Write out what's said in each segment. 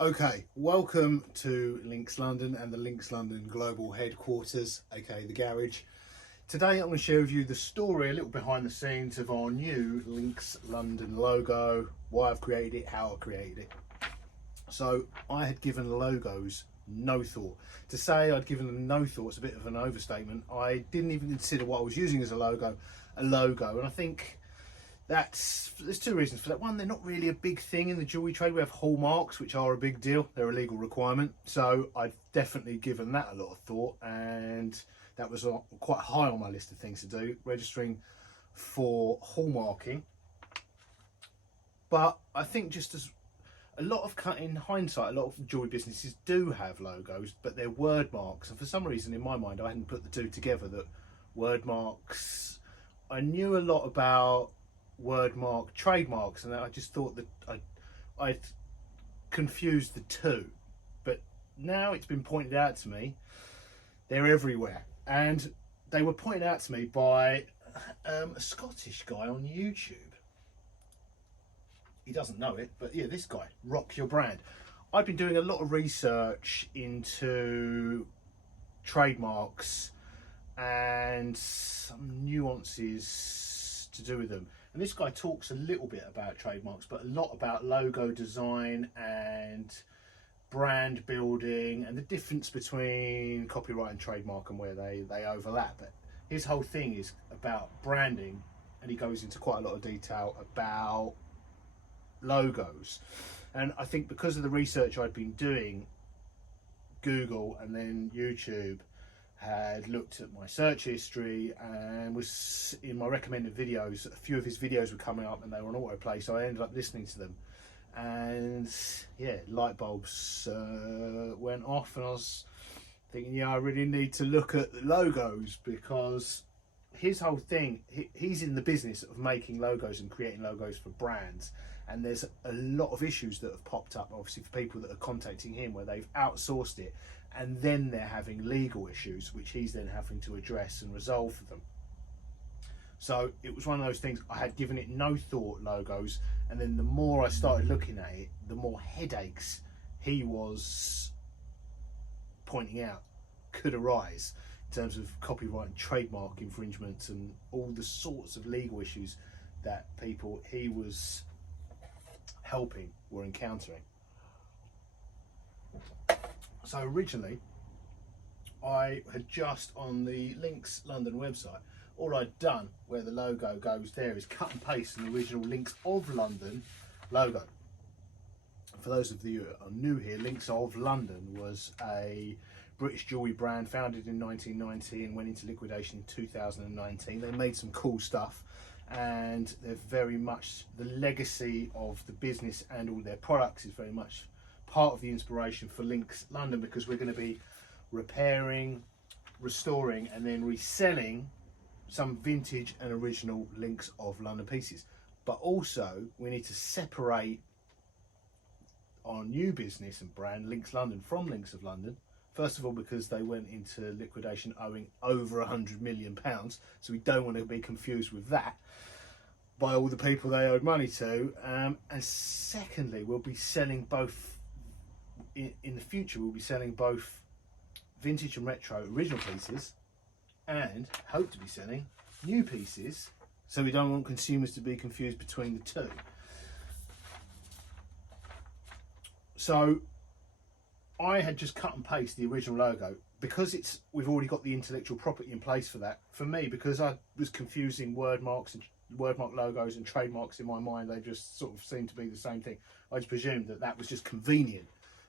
Okay, welcome to Links London and the Links London Global Headquarters, aka the Garage. Today I'm going to share with you the story, a little behind the scenes of our new Links London logo, why I've created it, how I created it. So I had given logos no thought. To say I'd given them no thought is a bit of an overstatement. I didn't even consider what I was using as a logo, and I think there's two reasons for that. One, they're not really a big thing in the jewellery trade. We have hallmarks, which are a big deal. They're a legal requirement. So I've definitely given that a lot of thought, and that was quite high on my list of things to do, registering for hallmarking. But I think just as in hindsight, a lot of jewellery businesses do have logos, but they're word marks. And for some reason, in my mind, I hadn't put the two together, that word marks, I knew a lot about word mark trademarks, and I just thought that I'd confused the two. But now it's been pointed out to me, they're everywhere. And they were pointed out to me by a Scottish guy on YouTube. He doesn't know it, but yeah, this guy, Rock Your Brand. I've been doing a lot of research into trademarks and some nuances to do with them. And this guy talks a little bit about trademarks, but a lot about logo design and brand building and the difference between copyright and trademark and where they overlap. But his whole thing is about branding, and he goes into quite a lot of detail about logos. And I think because of the research I'd been doing, Google and then YouTube had looked at my search history and was in my recommended videos. A few of his videos were coming up and they were on autoplay, so I ended up listening to them. And yeah, light bulbs went off, and I was thinking, yeah, I really need to look at the logos, because his whole thing, he's in the business of making logos and creating logos for brands. And there's a lot of issues that have popped up, obviously, for people that are contacting him where they've outsourced it, and then they're having legal issues, which he's then having to address and resolve for them. So it was one of those things, I had given it no thought, logos, and then the more I started looking at it, the more headaches he was pointing out could arise in terms of copyright and trademark infringements and all the sorts of legal issues that people he was helping were encountering. So originally, I had just, on the Links London website, all I'd done where the logo goes there is cut and paste an original Links of London logo. For those of you who are new here, Links of London was a British jewellery brand founded in 1990 and went into liquidation in 2019. They made some cool stuff, and they're very much the legacy of the business, and all their products is very much part of the inspiration for Links London, because we're going to be repairing, restoring and then reselling some vintage and original Links of London pieces. But also we need to separate our new business and brand, Links London, from Links of London. First of all, because they went into liquidation owing over £100 million, so we don't want to be confused with that by all the people they owed money to. And secondly, we'll be selling both in the future. We'll be selling both vintage and retro original pieces, and hope to be selling new pieces, so we don't want consumers to be confused between the two. So I had just cut and paste the original logo, because we've already got the intellectual property in place for that. For me, because I was confusing word marks and wordmark logos and trademarks in my mind, they just sort of seemed to be the same thing. I just presumed that was just convenient,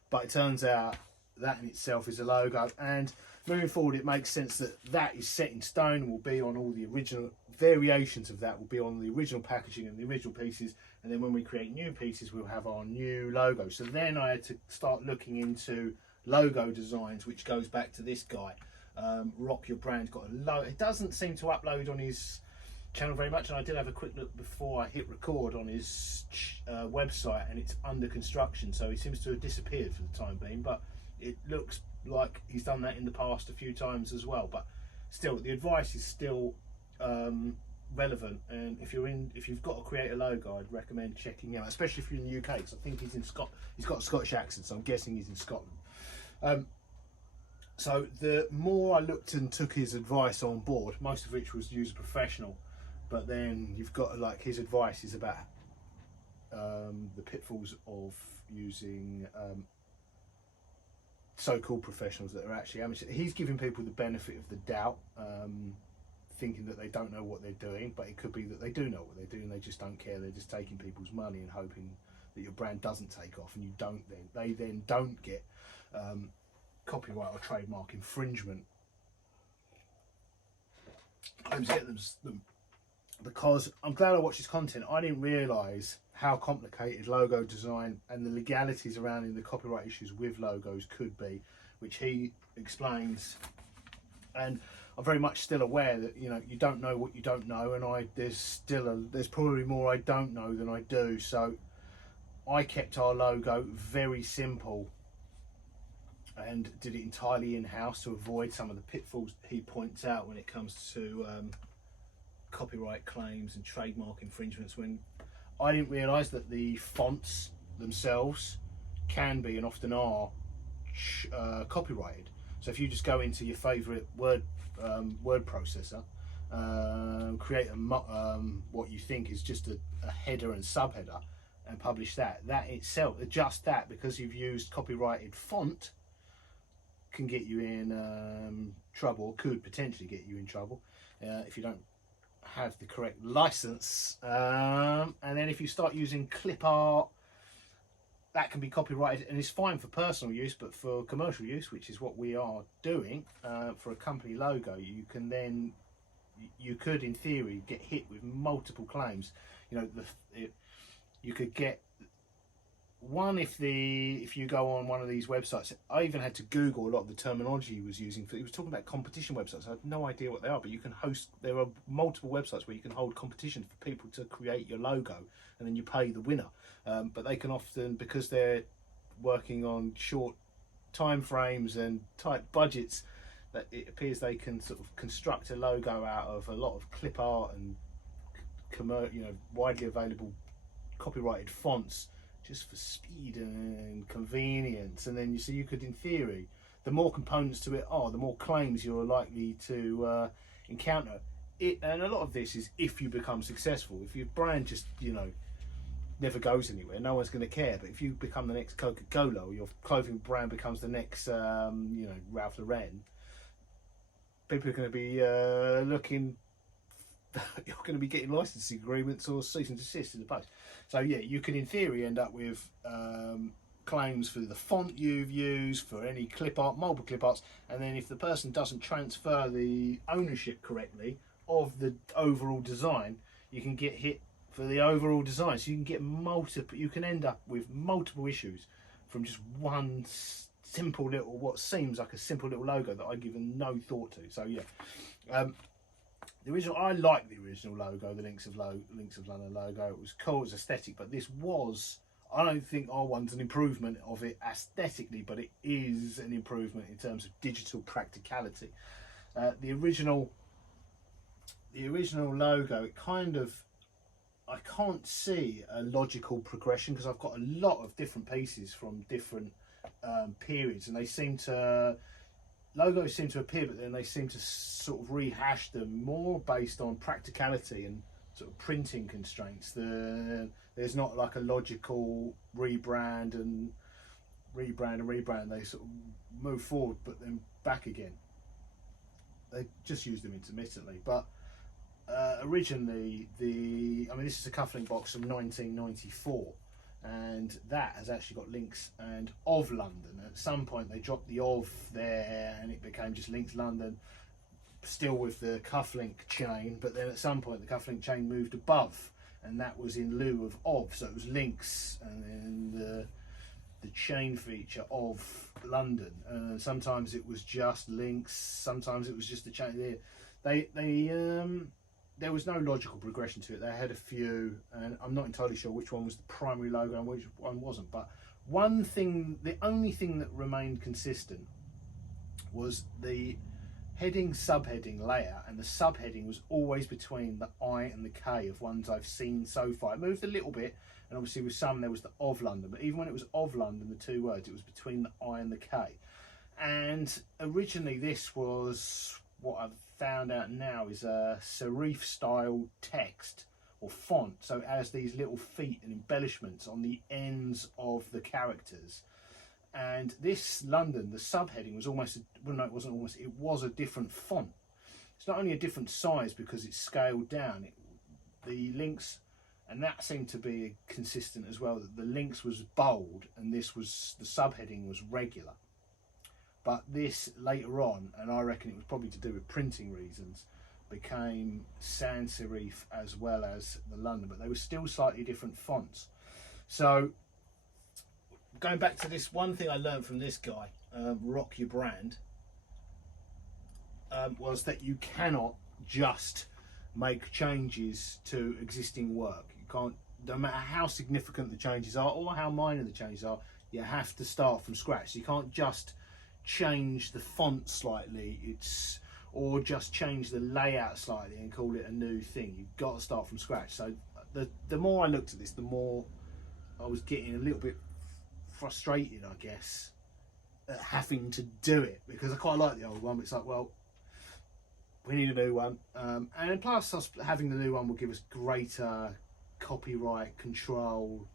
but it turns out that in itself is a logo. And moving forward, it makes sense that is set in stone and will be on all the original variations of that, will be on the original packaging and the original pieces. And then when we create new pieces, we'll have our new logo. So then I had to start looking into logo designs, which goes back to this guy, Rock Your Brand. Got a logo. It doesn't seem to upload on his channel very much, and I did have a quick look before I hit record on his website, and it's under construction, so he seems to have disappeared for the time being. But it looks like he's done that in the past a few times as well. But still, the advice is still relevant, and if you've got to create a logo, I'd recommend checking out, especially if you're in the UK, because I think he's in he's got a Scottish accent, so I'm guessing he's in Scotland. So the more I looked and took his advice on board, most of which was use a professional, but then you've got like his advice is about the pitfalls of using so-called professionals that are actually amateur. He's giving people the benefit of the doubt, thinking that they don't know what they're doing, but it could be that they do know what they're doing. They just don't care. They're just taking people's money and hoping that your brand doesn't take off, and they then don't get copyright or trademark infringement claims against them. Because I'm glad I watched his content. I didn't realise how complicated logo design and the legalities around the copyright issues with logos could be, which he explains. And I'm very much still aware that, you know, you don't know what you don't know, and there's probably more I don't know than I do. So I kept our logo very simple and did it entirely in-house to avoid some of the pitfalls he points out when it comes to copyright claims and trademark infringements, when I didn't realise that the fonts themselves can be and often are copyrighted. So if you just go into your favourite word processor, create what you think is just a header and subheader, and publish that itself, just that, because you've used copyrighted font, can get you in trouble, or could potentially get you in trouble if you don't have the correct license. And then if you start using clip art, that can be copyrighted, and it's fine for personal use, but for commercial use, which is what we are doing for a company logo, you could in theory get hit with multiple claims. You know, you could get one if you go on one of these websites. I even had to Google a lot of the terminology he was using. He was talking about competition websites. I have no idea what they are, but you can host. There are multiple websites where you can hold competitions for people to create your logo, and then you pay the winner. But they can often, because they're working on short time frames and tight budgets, that it appears they can sort of construct a logo out of a lot of clip art and widely available copyrighted fonts, just for speed and convenience. And then you could, in theory, the more components to it are, the more claims you're likely to encounter. And a lot of this is if you become successful. If your brand just, never goes anywhere, no one's going to care. But if you become the next Coca-Cola, or your clothing brand becomes the next, Ralph Lauren, people are going to be looking. You're going to be getting licensing agreements or cease and desist in the post. So yeah, you can in theory end up with claims for the font you've used, for any clip art, multiple clip arts, and then if the person doesn't transfer the ownership correctly of the overall design, you can get hit for the overall design. So you can get you can end up with multiple issues from just one simple little, what seems like a simple little logo that I've given no thought to. So yeah. I like the original logo, the Links of London logo. It was cool, it was aesthetic, but I don't think our one's an improvement of it aesthetically, but it is an improvement in terms of digital practicality. The original logo, I can't see a logical progression, because I've got a lot of different pieces from different periods, and logos seem to appear, but then they seem to sort of rehash them more based on practicality and sort of printing constraints. There's not like a logical rebrand. They sort of move forward but then back again. They just use them intermittently. But originally, this is a cufflink box from 1994. And that has actually got Links and of London. At some point they dropped the of there and it became just Links London, still with the cufflink chain, but then at some point the cufflink chain moved above, and that was in lieu of, so it was Links and then the chain feature of London. Sometimes it was just Links, sometimes it was just the chain. There was no logical progression to it. They had a few, and I'm not entirely sure which one was the primary logo and which one wasn't. But the only thing that remained consistent was the heading, subheading, layout, and the subheading was always between the I and the K of ones I've seen so far. It moved a little bit, and obviously with some there was the of London, but even when it was of London, the two words, it was between the I and the K. And originally this was, what I've found out now, is a serif style text or font, so it has these little feet and embellishments on the ends of the characters. And this London, the subheading was almost, well no, it wasn't almost, it was a different font. It's not only a different size because it's scaled down, the links, and that seemed to be consistent as well, that the links was bold and this was, the subheading was regular. But this later on, and I reckon it was probably to do with printing reasons, became sans serif as well as the London, but they were still slightly different fonts. So going back to this, one thing I learned from this guy, Rock Your Brand, was that you cannot just make changes to existing work. You can't, no matter how significant the changes are or how minor the changes are, you have to start from scratch. So you can't just change the font slightly, or just change the layout slightly and call it a new thing. You've got to start from scratch. So the more I looked at this, the more I was getting a little bit frustrated, I guess, at having to do it, because I quite like the old one, but it's like, well, we need a new one, and plus us having the new one will give us greater copyright control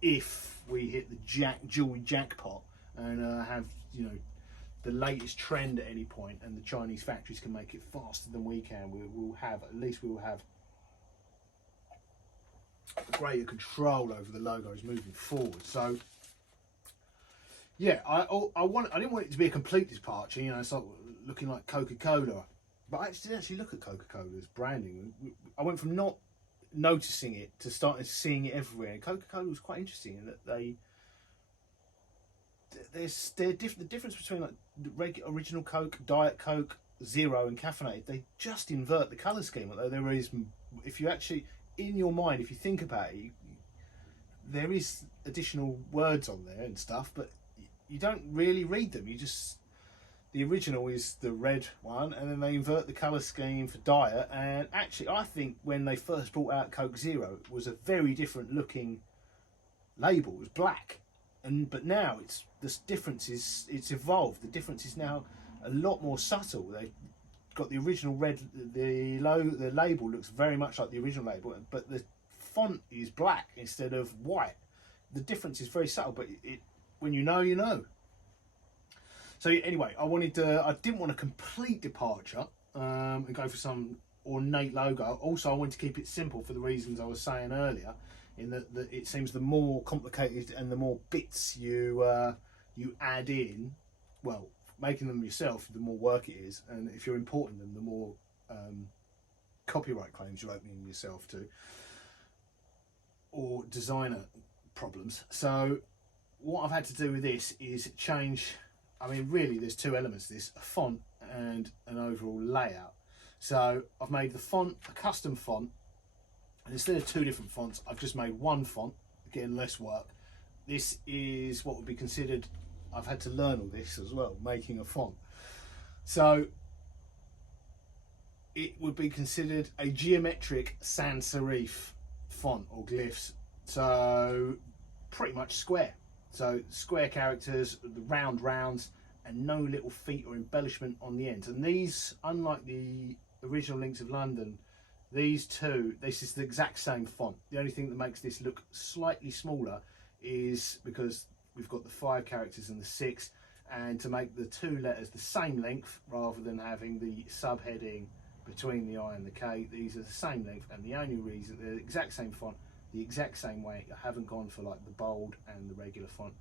if we hit the jewelry jackpot and have, you know, the latest trend at any point, and the Chinese factories can make it faster than we can. We'll have, at least we will have greater control over the logos moving forward. So yeah, I didn't want it to be a complete departure, you know, it's like looking like Coca-Cola, but I didn't actually look at Coca-Cola's branding. I went from not noticing it to starting seeing it everywhere. And Coca-Cola was quite interesting in that the difference between like the original Coke, Diet Coke, Zero and caffeinated, they just invert the colour scheme. Although there is, if you actually, in your mind, if you think about it, there is additional words on there and stuff, but you don't really read them. You just, the original is the red one, and then they invert the colour scheme for Diet. And actually, I think when they first brought out Coke Zero, it was a very different looking label. It was black. But now this difference is, it's evolved. The difference is now a lot more subtle. They've got the original red, the label looks very much like the original label, but the font is black instead of white. The difference is very subtle, but when you know, you know. So anyway, I didn't want a complete departure and go for some ornate logo. Also, I wanted to keep it simple for the reasons I was saying earlier, in that it seems the more complicated and the more bits you add in, well, making them yourself, the more work it is, and if you're importing them, the more copyright claims you're opening yourself to, or designer problems. So what I've had to do with this is change, I mean really there's two elements to this, a font and an overall layout. So I've made the font a custom font, and instead of two different fonts, I've just made one font, getting less work. This is what would be considered, I've had to learn all this as well, making a font. So it would be considered a geometric sans serif font or glyphs. So pretty much square. So square characters, the rounds, and no little feet or embellishment on the ends. And these, unlike the original Links of London, these two, this is the exact same font. The only thing that makes this look slightly smaller is because we've got the 5 characters and the 6, and to make the 2 letters the same length rather than having the subheading between the I and the K, these are the same length, and the only reason they're the exact same font, the exact same way. I haven't gone for like the bold and the regular font.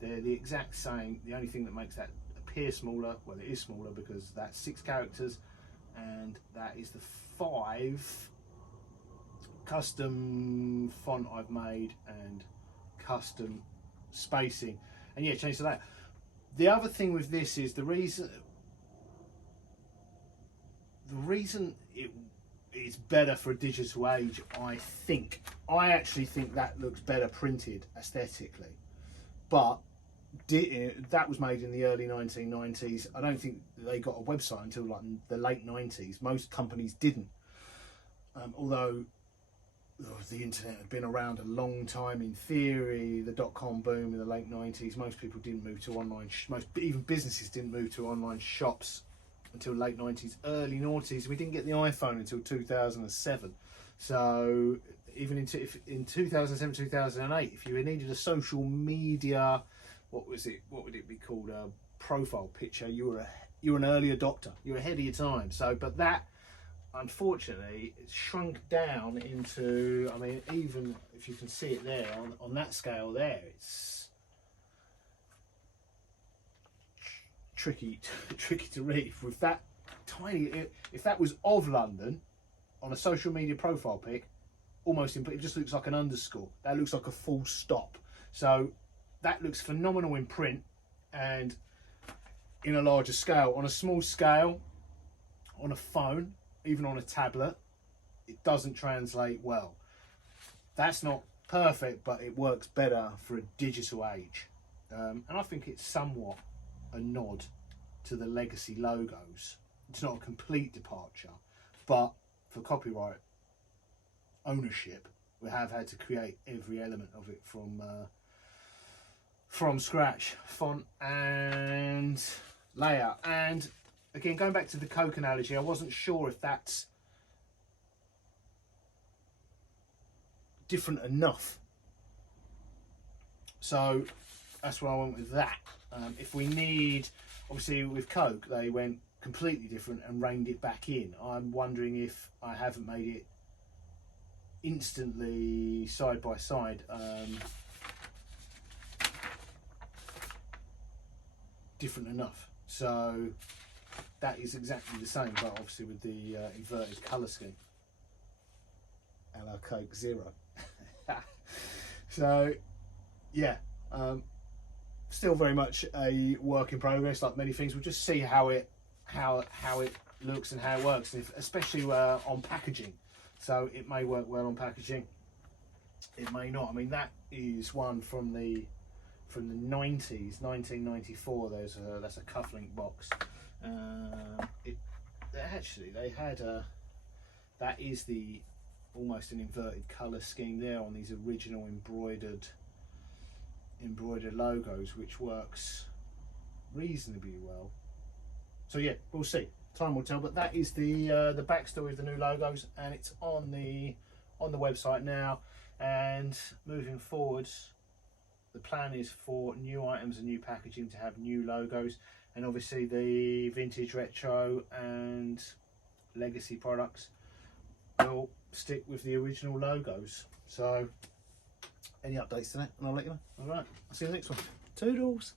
They're the exact same. The only thing that makes that appear smaller, well, it is smaller because that's 6 characters, and that is the 5 custom font I've made and custom spacing. And yeah, change to that. The other thing with this is the reason it's better for a digital age, I actually think that looks better printed aesthetically, but that was made in the early 1990s. I don't think they got a website until like the late 90s. Most companies didn't. Although the internet had been around a long time in theory, the dot-com boom in the late 90s, most people didn't move to online, even businesses didn't move to online shops until late 90s, early noughties. We didn't get the iPhone until 2007. So even in 2007, 2008, if you needed a social media, what would it be called, a profile picture, you were an early adopter, you're ahead of your time. So, but that, unfortunately, it's shrunk down into, I mean, even if you can see it there on that scale there, it's tricky to read. With that tiny, if that was of London on a social media profile pic, almost it just looks like an underscore. That looks like a full stop. So that looks phenomenal in print and in a larger scale. On a small scale, on a phone, even on a tablet, it doesn't translate well. That's not perfect, but it works better for a digital age. And I think it's somewhat a nod to the legacy logos. It's not a complete departure, but for copyright ownership, we have had to create every element of it from scratch, font and layout. And again, going back to the Coke analogy, I wasn't sure if that's different enough. So that's where I went with that. If we need, obviously with Coke, they went completely different and reined it back in. I'm wondering if I haven't made it instantly side by side different enough. So that is exactly the same, but obviously with the inverted colour scheme, a la Coke Zero. So yeah, still very much a work in progress, like many things. We'll just see how it looks and how it works, and especially on packaging. So it may work well on packaging, it may not. I mean, that is one from the 90s, 1994. That's a cufflink box. They had that is almost an inverted colour scheme there on these original embroidered logos, which works reasonably well. So yeah, we'll see. Time will tell. But that is the backstory of the new logos, and it's on the website now. And moving forward, the plan is for new items and new packaging to have new logos, and obviously the vintage, retro and legacy products will stick with the original logos. So any updates to that and I'll let you know. All right, I'll see you in the next one. Toodles.